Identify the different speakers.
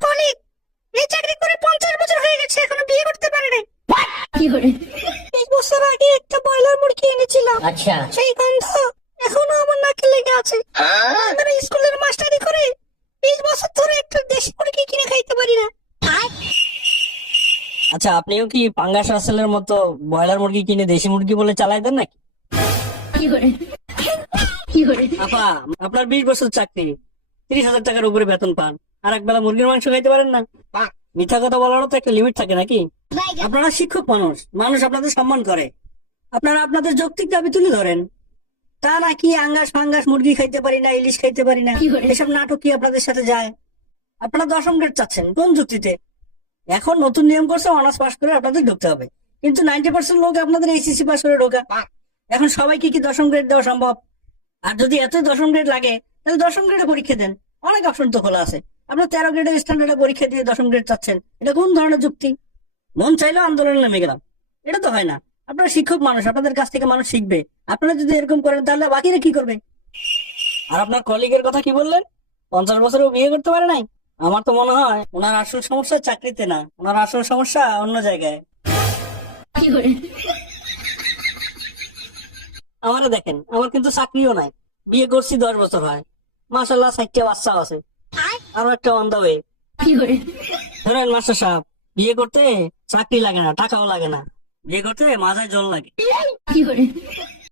Speaker 1: Colleague এই চাকরি করে পঞ্চাশ বছর হয়ে গেছে এখনও বিয়ে করতে পারে নাই। এক বছর আগে একটা মুরগি এনেছিলাম।
Speaker 2: আচ্ছা।
Speaker 1: সেই গন্ধ এখনও আমার নাকে লেগে আছে। হ্যাঁ? মানে স্কুলের মাস্টারি করে বিশ বছর ধরে একটা দেশি মুরগি কিনে খাইতে পারি না।
Speaker 3: আচ্ছা আপনিও কি পাঙ্গাস রাসেলের মতো ব্রয়লার মুরগি কিনে দেশি মুরগি বলে চালাই দেন নাকি? কি আপা আপনার বিশ বছর চাকরি তিরিশ হাজার টাকার উপরে বেতন পান। আর এক বেলা মুরগির মাংস খাইতে পারেন না। মিথ্যা কথা বলারও তো একটা লিমিট থাকে নাকি? আপনারা শিক্ষক মানুষ মানুষ আপনাদের সম্মান করে। আপনারা আপনাদের যৌক্তিক দাবি তুলে ধরেন। তা নাকি আঙ্গাস ফাঙ্গাস মুরগি খাইতে পারি না ইলিশ খাইতে পারি না এসব নাটক কি আপনাদের সাথে যায়? আপনারা দশম গ্রেড চাচ্ছেন কোন যুক্তিতে? এখন নতুন নিয়ম করছে অনার্স পাস করে আপনাদের ঢুকতে হবে। কিন্তু নাইনটি পার্সেন্ট লোক আপনাদের এইচএসসি পাস করে ঢোকা। এখন সবাইকে কি দশম গ্রেড দেওয়া সম্ভব? আর যদি এত দশম গ্রেড লাগে তাহলে দশম গ্রেডে পরীক্ষা দেন। অনেক অপশন তো খোলা আছে। আপনার তেরো গ্রেডের স্ট্যান্ডার্ডে পরীক্ষা দিয়ে দশম গ্রেড চাচ্ছেন, এটা কোন ধরনের যুক্তি? মন চাইলেও আন্দোলনে নেমে গেলাম, এটা তো হয় না। আপনারা শিক্ষক মানুষ, আপনাদের কাছ থেকে মানুষ শিখবে। আপনারা যদি এরকম করেন, তাহলে বাকিরা কি করবে? আর আপনার কলিগের কথা কি বললেন? পঞ্চাশ বছরেও বিয়ে করতে পারে নাই? আমার তো মনে হয়, ওনার আসল সমস্যা চাকরিতে না, ওনার আসল সমস্যা অন্য জায়গায়। আমারে দেখেন, আমার কিন্তু চাকরিও নাই। বিয়ে করছি দশ বছর হয়। মাসাল্লাহ চারটে বাচ্চা আছে। আরও একটা অন দা ওয়ে ধরেন মাস্টার সাহেব বিয়ে করতে চাকরি লাগে না টাকাও লাগে না। বিয়ে করতে মাথায় জল লাগে।